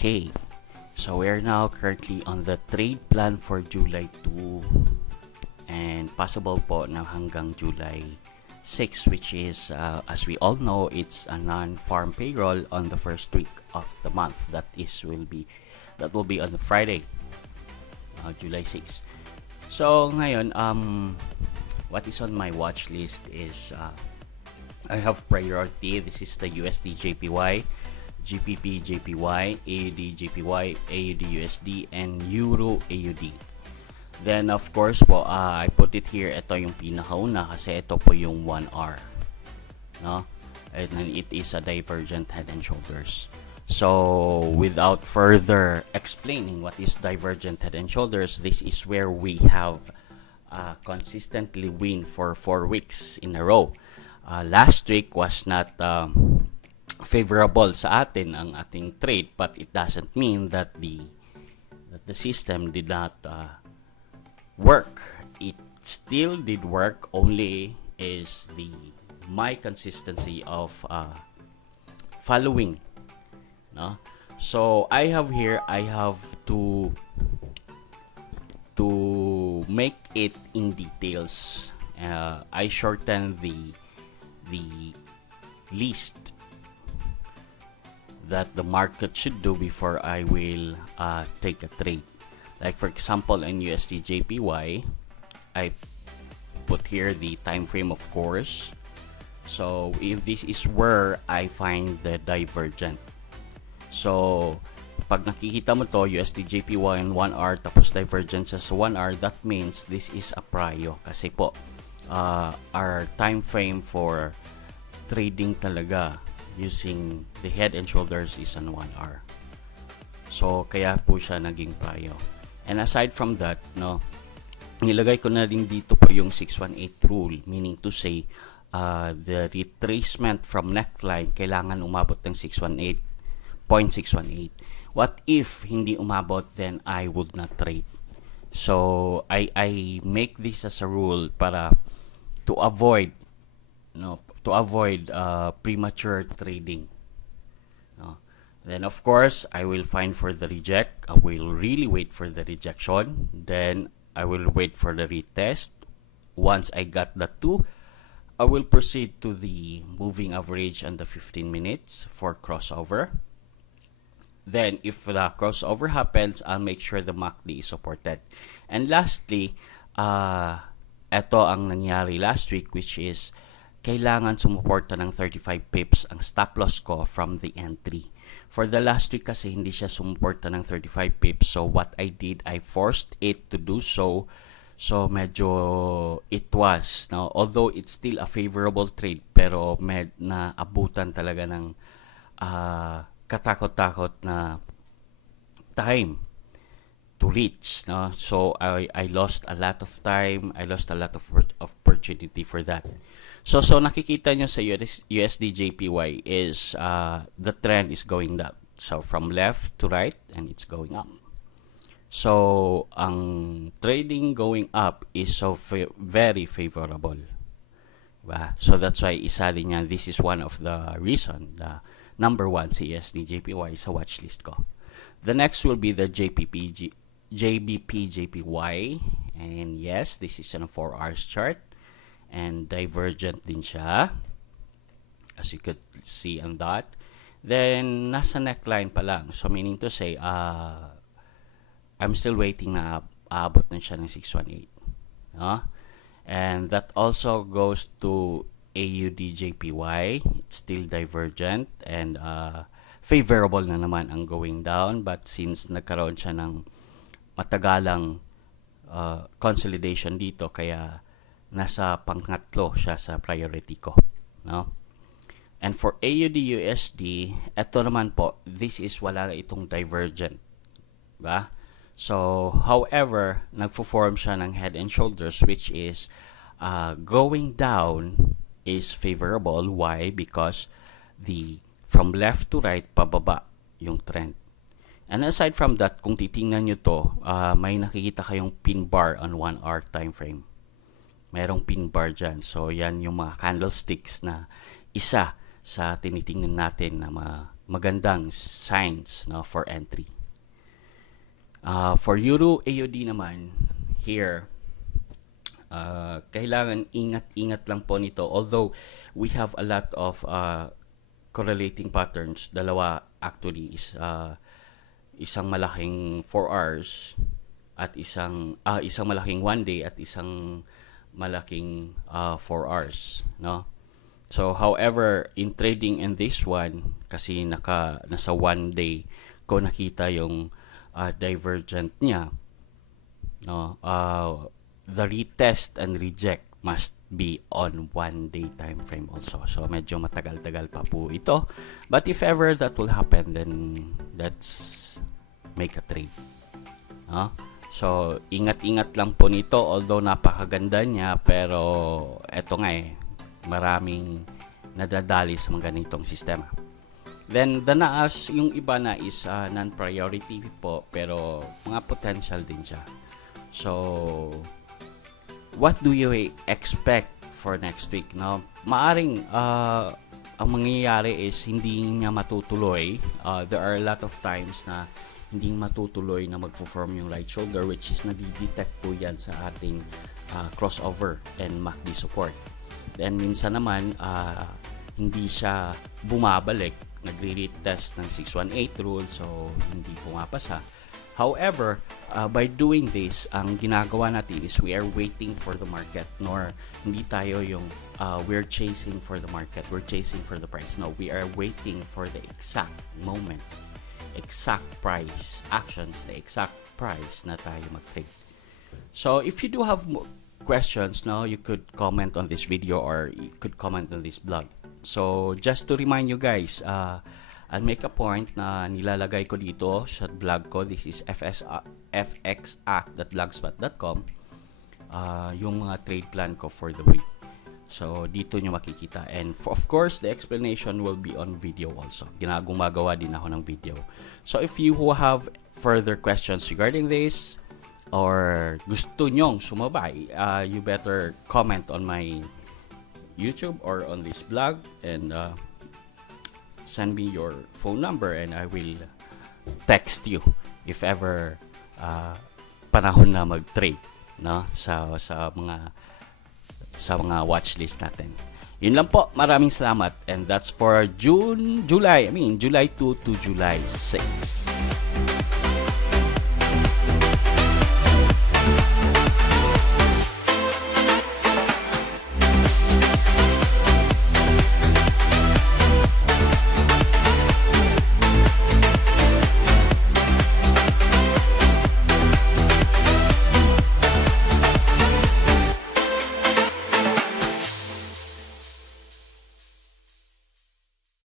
Okay, so we're now currently on the trade plan for July 2 and possible po na hanggang July 6, which is as we all know, it's a non-farm payroll on the first week of the month. That will be on the Friday, July 6. So ngayon, what is on my watch list is I have priority. This is the USD JPY, GBP JPY, AUD JPY, AUD USD, and Euro AUD. Then of course po, I put it here. Ito yung pinakauna kasi ito po yung 1R, no? And then it is a divergent head and shoulders. So without further explaining what is divergent head and shoulders, this is where we have consistently win for 4 weeks in a row. Last week was not favorable sa atin ang ating trade, but it doesn't mean that the system did not work. It still did work, only is my consistency of following, no? So I have to make it in details. I shorten the list that the market should do before I will take a trade. Like for example, in USD JPY, I put here the time frame, of course. So if this is where I find the divergent. So pag nakikita mo to, USD JPY in 1R tapos divergence sa 1R, that means this is a prio. Kasi po, our time frame for trading talaga using the head and shoulders is on 1R. So kaya po siya naging prio. And aside from that, no, nilagay ko na rin dito po yung 618 rule, meaning to say the retracement from neckline kailangan umabot ng 618.618. What if hindi umabot, then I would not trade. So I make this as a rule para to avoid premature trading. Then of course, I will find for the reject. I will really wait for the rejection. Then I will wait for the retest. Once I got the 2, I will proceed to the moving average and the 15 minutes for crossover. Then if the crossover happens, I'll make sure the MACD is supported. And lastly, ito ang nangyari last week, which is kailangan sumuporta ng 35 pips ang stop loss ko from the entry. For the last week kasi hindi siya sumuporta ng 35 pips. So what I did, I forced it to do so. So medyo it was, now although it's still a favorable trade, pero naabutan talaga ng katakot-takot na time to reach, no? So I lost a lot of time, I lost a lot of opportunity for that. So nakikita nyo sa USD JPY is the trend is going up. So from left to right, and it's going up. So ang trading going up is so very favorable. Diba? So that's why isali niya, this is one of the reason, the number 1 si USD JPY sa watch list ko. The next will be the JBP JPY, and yes, this is on a 4 hours chart. And divergent din siya, as you could see on that. Then nasa neckline pa lang, so meaning to say I'm still waiting na aabot na siya ng 618, no? And that also goes to AUD JPY. It's still divergent and favorable na naman ang going down, but since nagkaroon siya ng matagalang consolidation dito, kaya nasa pangatlo siya sa priority ko, no? And for AUD USD, ito naman po, this is wala itong divergent, ba? So however, nagfo-form siya ng head and shoulders, which is going down is favorable. Why? Because from left to right, pababa yung trend. And aside from that, kung titingnan nyo to, may nakikita kayong pin bar on 1 hour time frame. Mayroong pin bar dyan. So yan yung mga candlesticks na isa sa tinitingnan natin na magandang signs, no, for entry. For Euro AUD naman, here, kailangan ingat-ingat lang po nito. Although we have a lot of correlating patterns, dalawa actually is isang malaking 4 hours at isang malaking 1 day at isang malaking 4 hours, no? So however, in trading in this one, kasi nasa 1 day ko nakita yung divergent niya, no? The retest and reject must be on 1 day time frame also. So medyo matagal-tagal pa po ito. But if ever that will happen, then let's make a trade. So ingat-ingat lang po nito, although napakaganda niya, pero eto nga maraming nadadali sa mga ganitong sistema. Then the naas, yung iba na is non-priority po, pero mga potential din siya. So what do you expect for next week? No, maaring ang mangyayari is hindi niya matutuloy. There are a lot of times na hindi matutuloy na magpo-form yung right shoulder, which is nadi-detect po yan sa ating crossover and MACD support. Then minsan naman hindi siya bumabalik, nagre-retest ng 618 rule, so hindi pumapasa. However, by doing this, ang ginagawa natin is we are waiting for the market, nor hindi tayo yung we're chasing for the market, we're chasing for the price. No, we are waiting for the exact moment, exact price actions, the exact price na tayo mag-trade. So if you do have questions, no, you could comment on this video or you could comment on this blog. So just to remind you guys, I'll make a point na nilalagay ko dito sa blog ko. This is fxact.blogspot.com, yung mga trade plan ko for the week. So dito nyo makikita, and of course the explanation will be on video also. Gumagawa din ako ng video. So if you who have further questions regarding this, or gusto nyong sumabay, you better comment on my YouTube or on this blog, and send me your phone number and I will text you if ever panahon na mag-trade, no, sa mga watch list natin. Yun lang po, maraming salamat, and that's for July 2 to July 6.